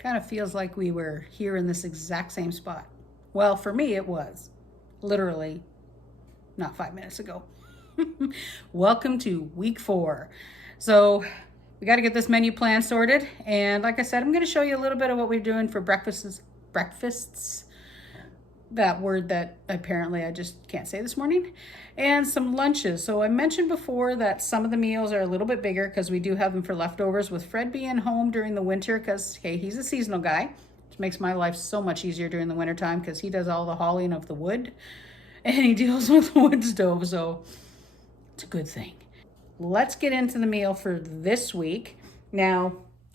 Kind of feels like we were here in this exact same spot. Well, for me, it was literally not 5 minutes ago. Welcome to week 4. So we got to get this menu plan sorted. And like I said, I'm going to show you a little bit of what we're doing for breakfasts. That word that apparently I just can't say this morning, and some lunches. So I mentioned before that some of the meals are a little bit bigger because we do have them for leftovers, with Fred being home during the winter because, hey, he's a seasonal guy, which makes my life so much easier during the winter time because he does all the hauling of the wood and he deals with the wood stove, so it's a good thing. Let's get into the meal for this week. Now,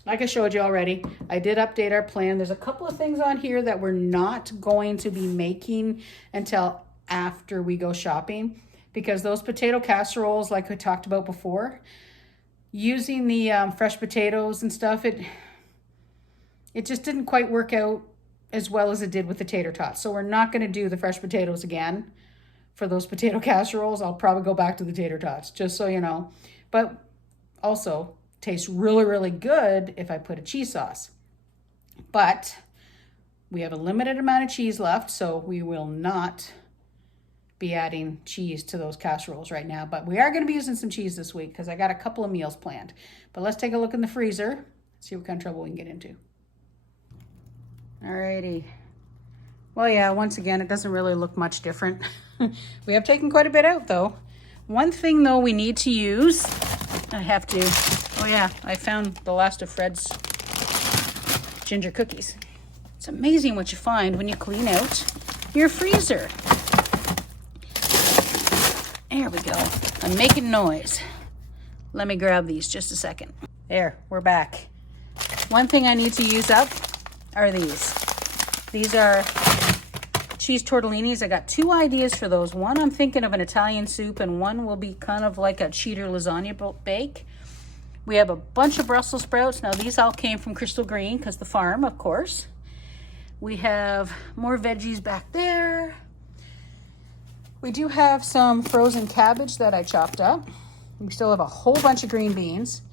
like I showed you already, I did update our plan. There's a couple of things on here that we're not going to be making until after we go shopping, because those potato casseroles, like I talked about before, using the fresh potatoes and stuff, it just didn't quite work out as well as it did with the tater tots. So we're not going to do the fresh potatoes again for those potato casseroles. I'll probably go back to the tater tots, just so you know. But also, tastes really, really good if I put a cheese sauce. But we have a limited amount of cheese left, so we will not be adding cheese to those casseroles right now. But we are going to be using some cheese this week because I got a couple of meals planned. But let's take a look in the freezer, see what kind of trouble we can get into. Alrighty. Well, yeah, once again, it doesn't really look much different. We have taken quite a bit out, though. One thing, though, we need to use, I have to, oh yeah, I found the last of Fred's ginger cookies. It's amazing what you find when you clean out your freezer. There we go. I'm making noise. Let me grab these just a second. There, we're back. One thing I need to use up are these. These are cheese tortellinis. I got 2 ideas for those. One, I'm thinking of an Italian soup, and one will be kind of like a cheddar lasagna bake. We have a bunch of Brussels sprouts. Now, these all came from Crystal Green because the farm, of course. We have more veggies back there. We do have some frozen cabbage that I chopped up. We still have a whole bunch of green beans.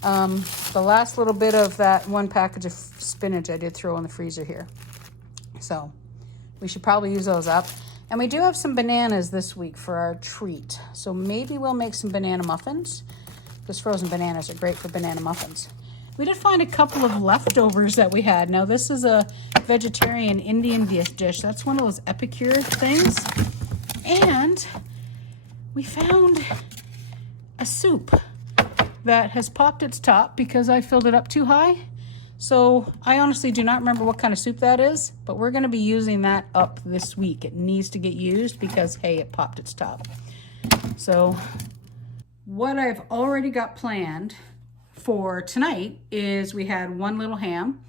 The last little bit of that one package of spinach I did throw in the freezer here. So we should probably use those up. And we do have some bananas this week for our treat. So maybe we'll make some banana muffins, because frozen bananas are great for banana muffins. We did find a couple of leftovers that we had. Now, this is a vegetarian Indian dish. That's one of those epicure things. And we found a soup that has popped its top because I filled it up too high. So I honestly do not remember what kind of soup that is, but we're going to be using that up this week. It needs to get used because, hey, it popped its top. So what I've already got planned for tonight is we had one little ham.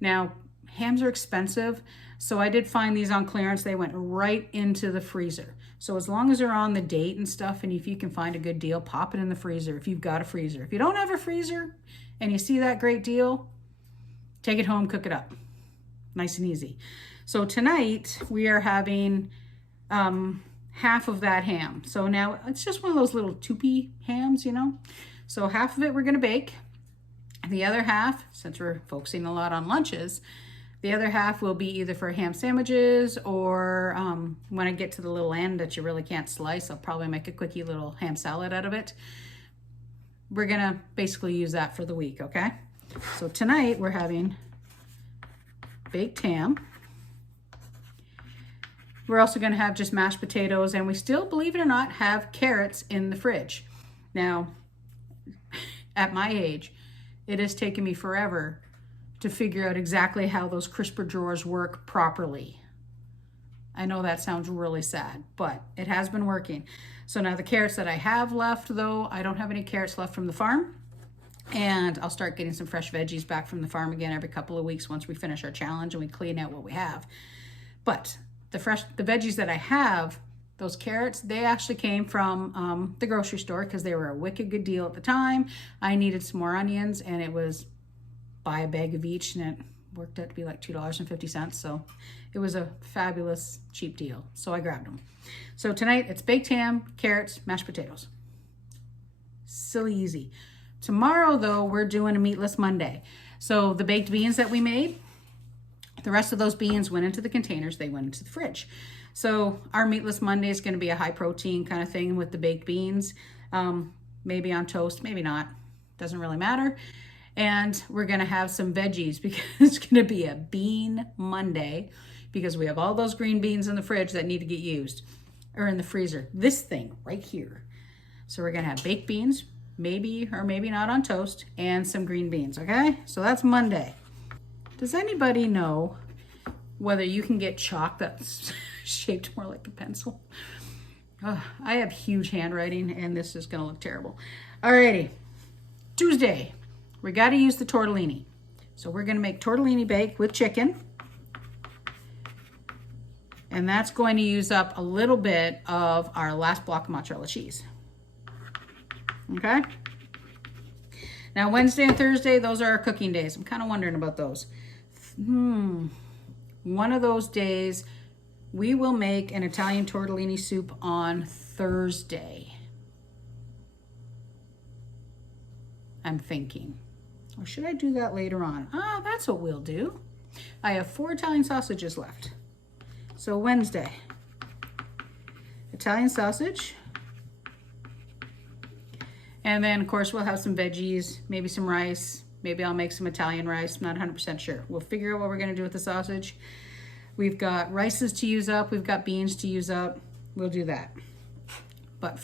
Now, hams are expensive, so I did find these on clearance. They went right into the freezer. So as long as they're on the date and stuff, and if you can find a good deal, pop it in the freezer if you've got a freezer. If you don't have a freezer and you see that great deal, take it home, cook it up. Nice and easy. So tonight we are having half of that ham. So now it's just one of those little toupee hams, you know. So half of it we're going to bake. The other half, since we're focusing a lot on lunches, the other half will be either for ham sandwiches or when I get to the little end that you really can't slice, I'll probably make a quickie little ham salad out of it. We're going to basically use that for the week, okay? So tonight we're having baked ham. We're also going to have just mashed potatoes, and we still, believe it or not, have carrots in the fridge. Now, at my age, it has taken me forever to figure out exactly how those crisper drawers work properly. I know that sounds really sad, but it has been working. So now the carrots that I have left, though, I don't have any carrots left from the farm. And I'll start getting some fresh veggies back from the farm again every couple of weeks once we finish our challenge and we clean out what we have. But the veggies that I have, those carrots, they actually came from the grocery store because they were a wicked good deal at the time. I needed some more onions, and it was buy a bag of each, and it worked out to be like $2.50. So it was a fabulous cheap deal. So I grabbed them. So tonight it's baked ham, carrots, mashed potatoes. Silly easy. Tomorrow, though, we're doing a meatless Monday. So the baked beans that we made, the rest of those beans went into the containers. They went into the fridge. So our Meatless Monday is going to be a high protein kind of thing with the baked beans. Maybe on toast, maybe not. Doesn't really matter. And we're going to have some veggies because it's going to be a bean Monday because we have all those green beans in the fridge that need to get used, or in the freezer. This thing right here. So we're going to have baked beans, maybe or maybe not on toast, and some green beans, okay? So that's Monday. Does anybody know whether you can get chalk that's shaped more like a pencil? Oh, I have huge handwriting and this is gonna look terrible. Alrighty, Tuesday, we gotta use the tortellini. So we're gonna make tortellini bake with chicken. And that's going to use up a little bit of our last block of mozzarella cheese. Okay? Now Wednesday and Thursday, those are our cooking days. I'm kind of wondering about those. One of those days, we will make an Italian tortellini soup on Thursday. I'm thinking. Or should I do that later on? Ah, that's what we'll do. I have 4 Italian sausages left. So Wednesday, Italian sausage. And then, of course, we'll have some veggies, maybe some rice. Maybe I'll make some Italian rice. I'm not 100% sure. We'll figure out what we're going to do with the sausage. We've got rices to use up. We've got beans to use up. We'll do that. But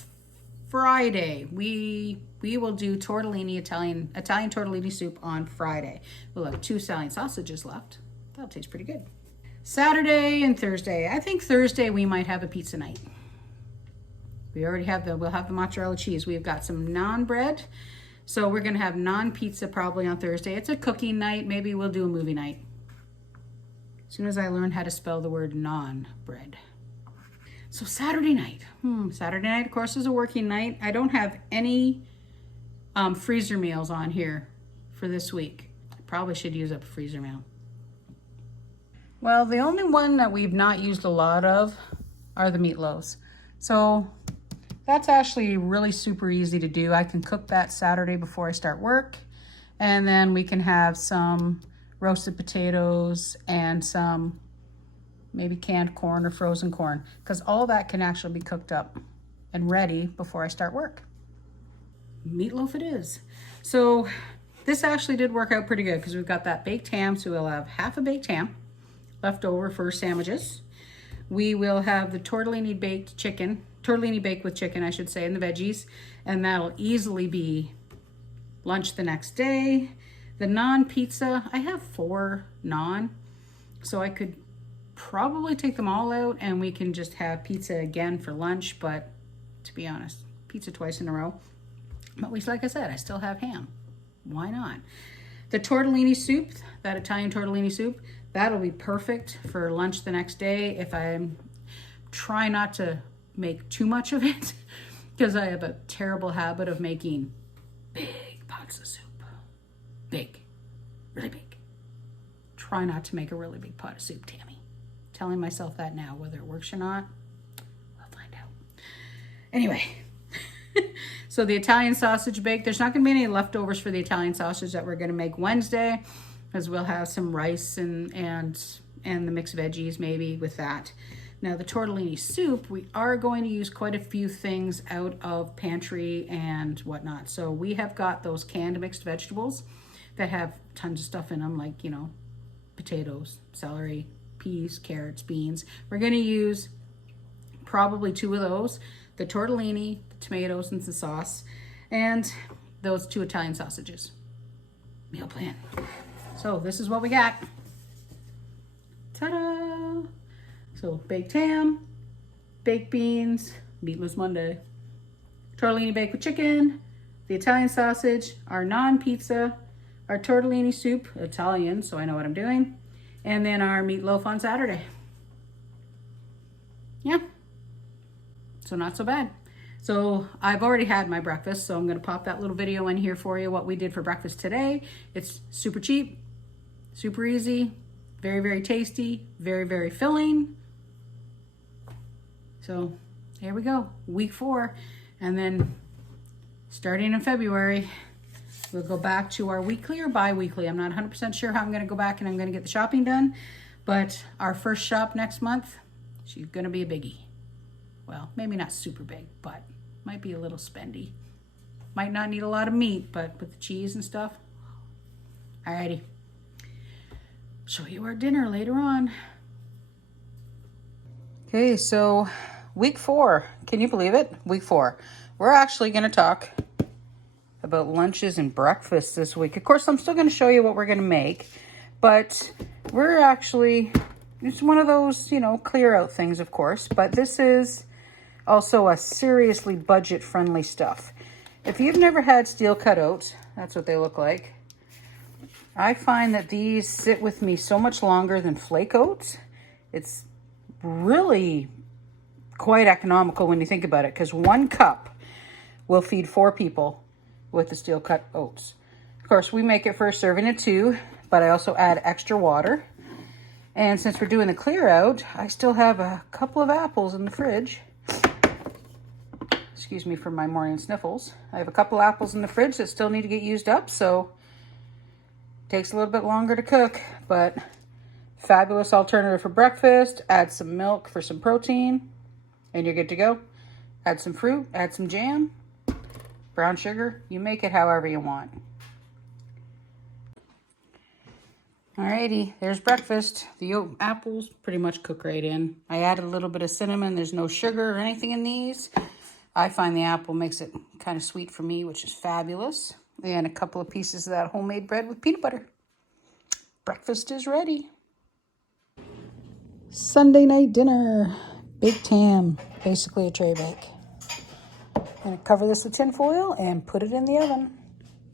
Friday, we will do tortellini, Italian tortellini soup on Friday. We'll have 2 Italian sausages left. That'll taste pretty good. Saturday and Thursday. I think Thursday we might have a pizza night. We already have we'll have the mozzarella cheese. We've got some naan bread. So we're gonna have naan pizza probably on Thursday. It's a cooking night. Maybe we'll do a movie night. As soon as I learn how to spell the word naan bread. So Saturday night. Saturday night, of course, is a working night. I don't have any freezer meals on here for this week. I probably should use up a freezer meal. Well, the only one that we've not used a lot of are the meatloaves. So that's actually really super easy to do. I can cook that Saturday before I start work. And then we can have some roasted potatoes and some maybe canned corn or frozen corn, because all that can actually be cooked up and ready before I start work. Meatloaf it is. So this actually did work out pretty good because we've got that baked ham. So we'll have half a baked ham left over for sandwiches. We will have the tortellini baked chicken, tortellini baked with chicken, I should say, and the veggies, and that'll easily be lunch the next day. The naan pizza, I have 4 naan, so I could probably take them all out and we can just have pizza again for lunch, but to be honest, pizza twice in a row. But at least, like I said, I still have ham. Why not? The tortellini soup, that Italian tortellini soup, that'll be perfect for lunch the next day if I try not to make too much of it because I have a terrible habit of making big pots of soup. Big, really big. Try not to make a really big pot of soup, Tammy. Telling myself that now, whether it works or not, we'll find out. Anyway, so the Italian sausage bake, there's not gonna be any leftovers for the Italian sausage that we're gonna make Wednesday, as we'll have some rice and the mixed veggies maybe with that. Now the tortellini soup, we are going to use quite a few things out of pantry and whatnot. So we have got those canned mixed vegetables that have tons of stuff in them, like, you know, potatoes, celery, peas, carrots, beans. We're gonna use probably 2 of those, the tortellini, the tomatoes and the sauce, and those 2 Italian sausages. Meal plan. So this is what we got. Ta-da! So baked ham, baked beans, meatless Monday, tortellini baked with chicken, the Italian sausage, our naan pizza, our tortellini soup, Italian, so I know what I'm doing, and then our meatloaf on Saturday. Yeah, so not so bad. So I've already had my breakfast, so I'm gonna pop that little video in here for you, what we did for breakfast today. It's super cheap, super easy, very, very tasty, very, very filling. So here we go, week 4. And then starting in February, we'll go back to our weekly or bi-weekly. I'm not 100% sure how I'm going to go back and I'm going to get the shopping done. But our first shop next month, she's going to be a biggie. Well, maybe not super big, but might be a little spendy. Might not need a lot of meat, but with the cheese and stuff. Alrighty. Show you our dinner later on. Okay, so week 4. Can you believe it? Week 4. We're actually going to talk about lunches and breakfasts this week. Of course, I'm still going to show you what we're going to make, but we're actually, it's one of those, you know, clear out things, of course, but this is also a seriously budget-friendly stuff. If you've never had steel cut oats, that's what they look like. I find that these sit with me so much longer than flake oats. It's really quite economical when you think about it, because 1 cup will feed 4 people with the steel cut oats. Of course, we make it for a serving of 2, but I also add extra water. And since we're doing the clear out, I still have a couple of apples in the fridge. Excuse me for my morning sniffles. I have a couple apples in the fridge that still need to get used up, so it takes a little bit longer to cook, but fabulous alternative for breakfast. Add some milk for some protein, and you're good to go. Add some fruit, add some jam, brown sugar. You make it however you want. Alrighty, there's breakfast. The apples pretty much cook right in. I added a little bit of cinnamon. There's no sugar or anything in these. I find the apple makes it kind of sweet for me, which is fabulous. And a couple of pieces of that homemade bread with peanut butter. Breakfast is ready. Sunday night dinner. Baked ham, basically a tray bake. I'm going to cover this with tin foil and put it in the oven.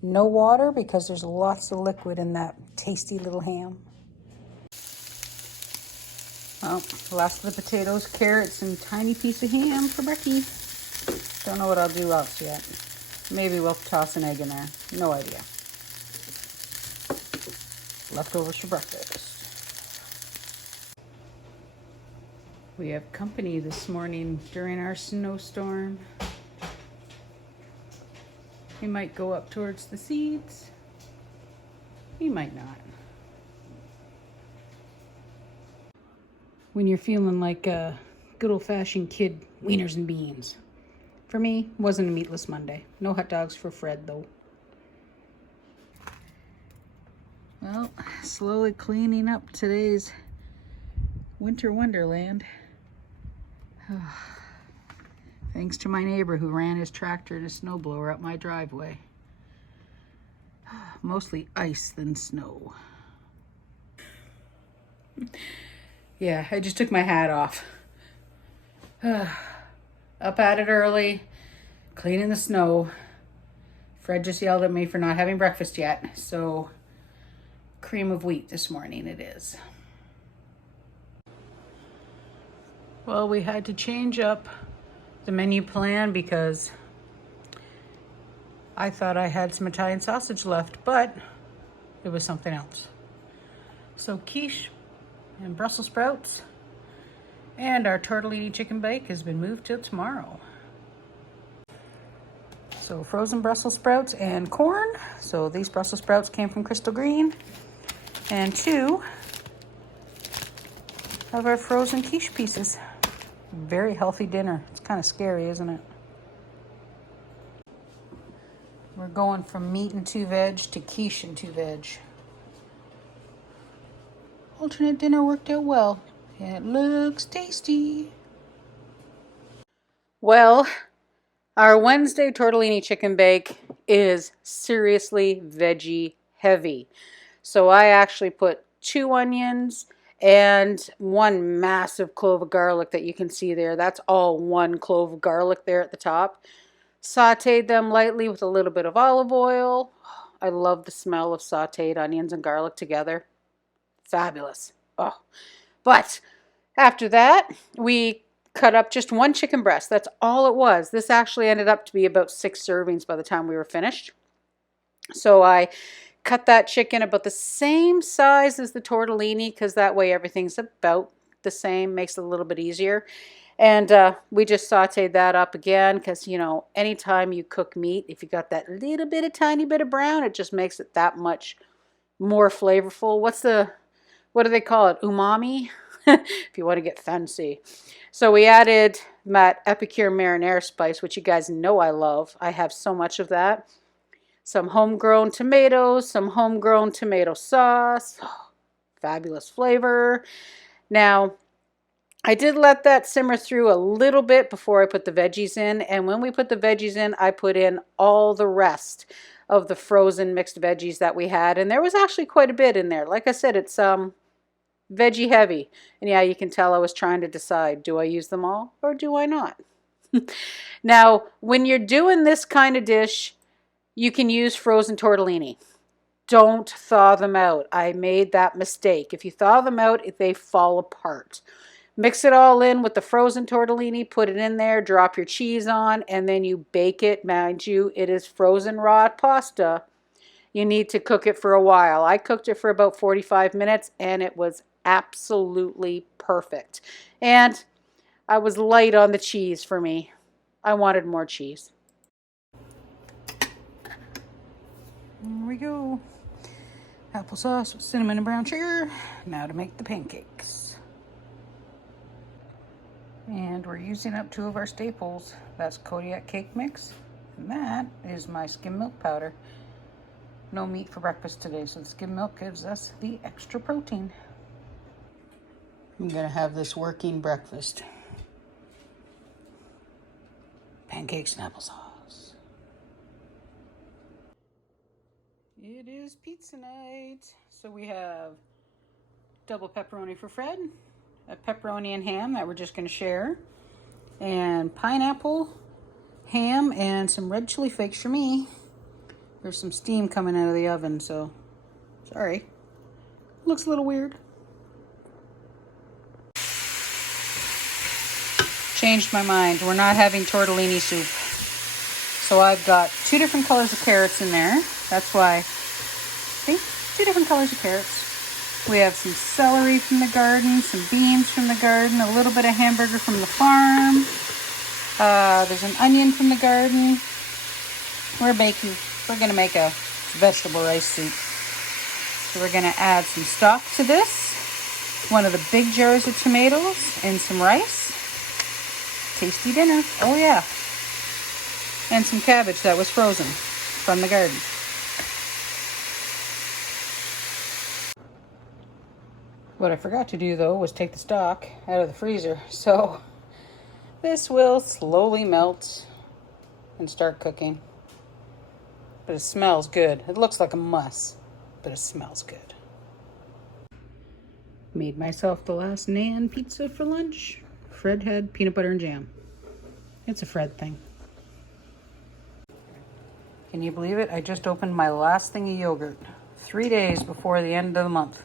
No water because there's lots of liquid in that tasty little ham. Well, last of the potatoes, carrots, and tiny piece of ham for brekkie. Don't know what I'll do else yet. Maybe we'll toss an egg in there. No idea. Leftovers for breakfast. We have company this morning during our snowstorm. He might go up towards the seeds. He might not. When you're feeling like a good old-fashioned kid, wieners and beans. For me, wasn't a meatless Monday. No hot dogs for Fred, though. Well, slowly cleaning up today's winter wonderland. Thanks to my neighbor who ran his tractor and his snowblower up my driveway. Mostly ice than snow. Yeah, I just took my hat off. Up at it early, cleaning the snow. Fred just yelled at me for not having breakfast yet, so cream of wheat this morning it is. Well, we had to change up the menu plan because I thought I had some Italian sausage left, but it was something else. So quiche and Brussels sprouts and our tortellini chicken bake has been moved till tomorrow. So frozen Brussels sprouts and corn. So these Brussels sprouts came from Crystal Green. And 2 of our frozen quiche pieces. Very healthy dinner. It's kind of scary, isn't it? We're going from meat and 2 veg to quiche and 2 veg. Alternate dinner worked out well. It looks tasty. Well, our Wednesday tortellini chicken bake is seriously veggie heavy. So I actually put 2 onions and 1 massive clove of garlic that you can see there. That's all 1 clove of garlic there at the top. Sauteed them lightly with a little bit of olive oil. I love the smell of sauteed onions and garlic together. Fabulous. Oh, but after that, we cut up just 1 chicken breast. That's all it was. This actually ended up to be about 6 servings by the time we were finished. So I cut that chicken about the same size as the tortellini because that way everything's about the same, makes it a little bit easier. And we just sauteed that up again because, you know, anytime you cook meat, if you got that little bit of tiny bit of brown, it just makes it that much more flavorful. What do they call it? Umami, if you want to get fancy. So we added that Epicure marinara spice, which you guys know I love. I have so much of that. Some homegrown tomatoes, some homegrown tomato sauce. Oh, fabulous flavor. Now, I did let that simmer through a little bit before I put the veggies in. And when we put the veggies in, I put in all the rest of the frozen mixed veggies that we had. And there was actually quite a bit in there. Like I said, it's veggie heavy. And yeah, you can tell I was trying to decide, do I use them all or do I not? Now, when you're doing this kind of dish, you can use frozen tortellini. Don't thaw them out. I made that mistake. If you thaw them out, they fall apart. Mix it all in with the frozen tortellini, put it in there, drop your cheese on, and then you bake it. Mind you, it is frozen raw pasta. You need to cook it for a while. I cooked it for about 45 minutes, and it was absolutely perfect. And I was light on the cheese for me. I wanted more cheese. Here we go. Applesauce with cinnamon and brown sugar. Now to make the pancakes. And we're using up 2 of our staples. That's Kodiak cake mix, and that is my skim milk powder. No meat for breakfast today, so the skim milk gives us the extra protein. I'm gonna have this working breakfast. Pancakes and applesauce. It is pizza night. So we have double pepperoni for Fred, a pepperoni and ham that we're just going to share, and pineapple, ham, and some red chili flakes for me. There's some steam coming out of the oven, so sorry. Looks a little weird. Changed my mind. We're not having tortellini soup. So I've got 2 different colors of carrots in there. That's why, see, 2 different colors of carrots. We have some celery from the garden, some beans from the garden, a little bit of hamburger from the farm. There's an onion from the garden. We're going to make a vegetable rice soup. So we're going to add some stock to this, 1 of the big jars of tomatoes, and some rice. Tasty dinner. Oh yeah. And some cabbage that was frozen from the garden. What I forgot to do though was take the stock out of the freezer. So this will slowly melt and start cooking. But it smells good. It looks like a muss, but it smells good. Made myself the last Nan pizza for lunch. Fred had peanut butter and jam. It's a Fred thing. Can you believe it? I just opened my last thing of yogurt 3 days before the end of the month.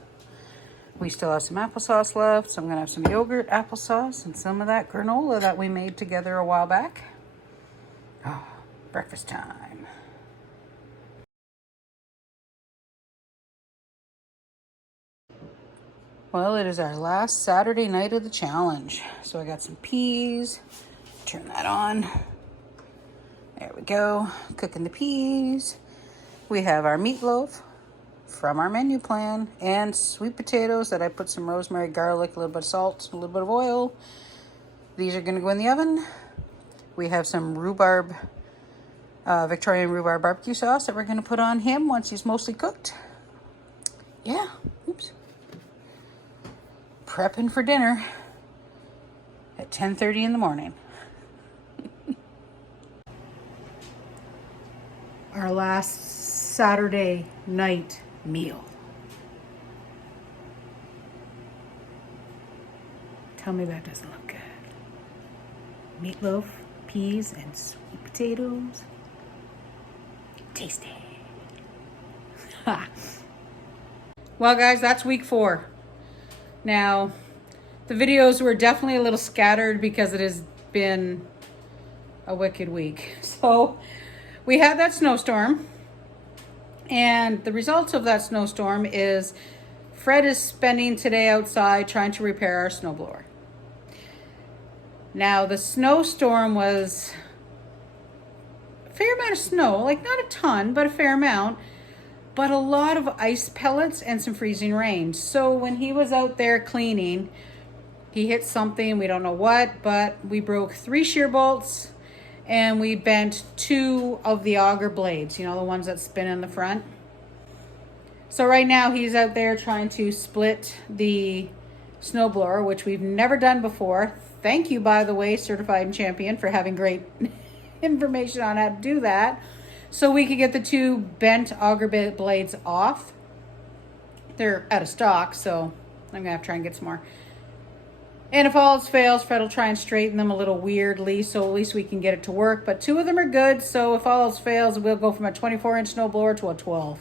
We still have some applesauce left, so I'm gonna have some yogurt, applesauce, and some of that granola that we made together a while back. Oh, breakfast time. Well, it is our last Saturday night of the challenge. So I got some peas. Turn that on. There we go. Cooking the peas. We have our meatloaf from our menu plan, and sweet potatoes that I put some rosemary, garlic, a little bit of salt, a little bit of oil. These are going to go in the oven. We have some rhubarb, Victorian rhubarb barbecue sauce that we're going to put on him once he's mostly cooked. Yeah, oops. Prepping for dinner at 10:30 in the morning. Our last Saturday night meal. Tell me that doesn't look good. Meatloaf, peas, and sweet potatoes. Tasty. Well, guys, that's week 4. Now, the videos were definitely a little scattered because it has been a wicked week. So we had that snowstorm, and the results of that snowstorm is Fred is spending today outside trying to repair our snowblower. Now the snowstorm was a fair amount of snow, like not a ton, but a fair amount, but a lot of ice pellets and some freezing rain. So when he was out there cleaning, he hit something, we don't know what, but we broke 3 shear bolts and we bent 2 of the auger blades, you know, the ones that spin in the front. So right now he's out there trying to split the snowblower, which we've never done before. Thank you, by the way, Certified and Champion, for having great information on how to do that. So we could get the 2 bent auger blades off. They're out of stock, so I'm gonna have to try and get some more. And if all else fails, Fred will try and straighten them a little weirdly, so at least we can get it to work. But 2 of them are good, so if all else fails, we'll go from a 24-inch snowblower to a 12.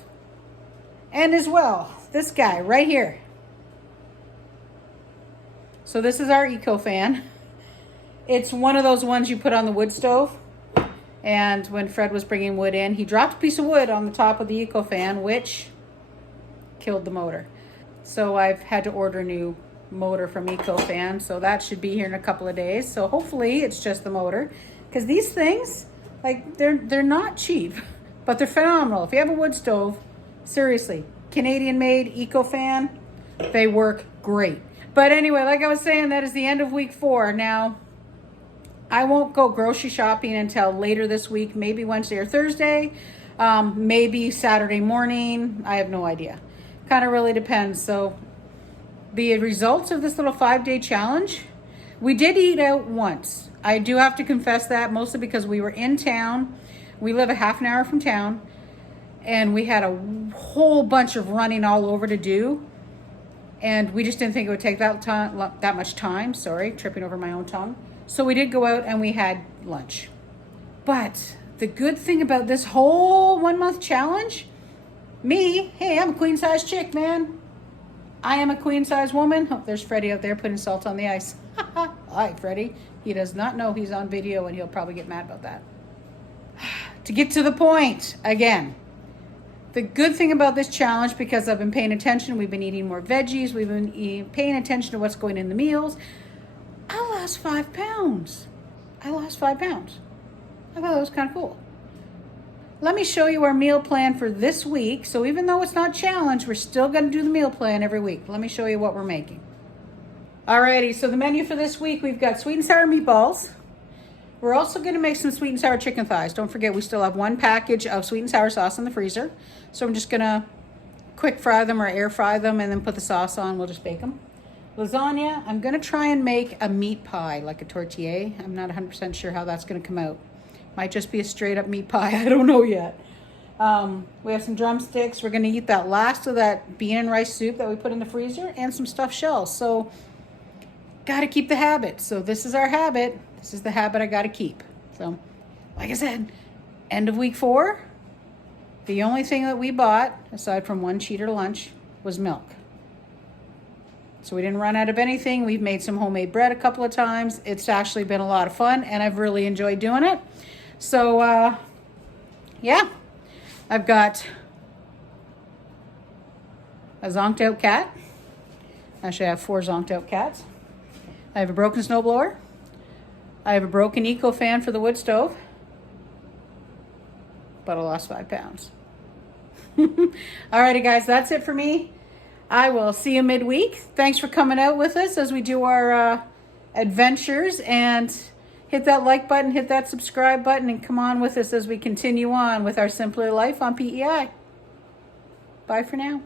And as well, this guy right here. So this is our Eco Fan. It's one of those ones you put on the wood stove. And when Fred was bringing wood in, he dropped a piece of wood on the top of the Eco Fan, which killed the motor. So I've had to order a new motor from Eco Fan. So that should be here in a couple of days. So hopefully it's just the motor. Because these things, like, they're not cheap, but they're phenomenal. If you have a wood stove, seriously, Canadian-made Eco Fan, they work great. But anyway, like I was saying, that is the end of week 4. Now, I won't go grocery shopping until later this week, maybe Wednesday or Thursday, maybe Saturday morning. I have no idea. Kind of really depends. So the results of this little 5-day challenge, we did eat out once. I do have to confess that, mostly because we were in town. We live a half an hour from town, and we had a whole bunch of running all over to do. And we just didn't think it would take that much time. Sorry, tripping over my own tongue. So we did go out and we had lunch. But the good thing about this whole 1-month challenge, me, hey, I'm a queen size chick, man. I am a queen size woman. Oh, there's Freddie out there putting salt on the ice. Hi, Freddie. He does not know he's on video and he'll probably get mad about that. To get to the point, again, the good thing about this challenge, because I've been paying attention, we've been eating more veggies, we've been paying attention to what's going in the meals, I lost 5 pounds. I lost 5 pounds. I thought that was kind of cool. Let me show you our meal plan for this week. So even though it's not challenge, we're still going to do the meal plan every week. Let me show you what we're making. Alrighty, so the menu for this week, we've got sweet and sour meatballs. We're also going to make some sweet and sour chicken thighs. Don't forget, we still have 1 package of sweet and sour sauce in the freezer. So I'm just going to quick fry them or air fry them and then put the sauce on. We'll just bake them. Lasagna, I'm going to try and make a meat pie, like a tortilla. I'm not 100% sure how that's going to come out. Might just be a straight up meat pie. I don't know yet. We have some drumsticks. We're going to eat that last of that bean and rice soup that we put in the freezer and some stuffed shells. So, got to keep the habit. So this is our habit. This is the habit I got to keep. So, like I said, end of week 4, the only thing that we bought, aside from 1 cheater lunch, was milk. So we didn't run out of anything. We've made some homemade bread a couple of times. It's actually been a lot of fun, and I've really enjoyed doing it. So, yeah, I've got a zonked out cat. Actually, I have 4 zonked out cats. I have a broken snowblower. I have a broken Eco Fan for the wood stove. But I lost 5 pounds. Alrighty, guys, that's it for me. I will see you midweek. Thanks for coming out with us as we do our adventures, and hit that like button, hit that subscribe button, and come on with us as we continue on with our simpler life on PEI. Bye for now.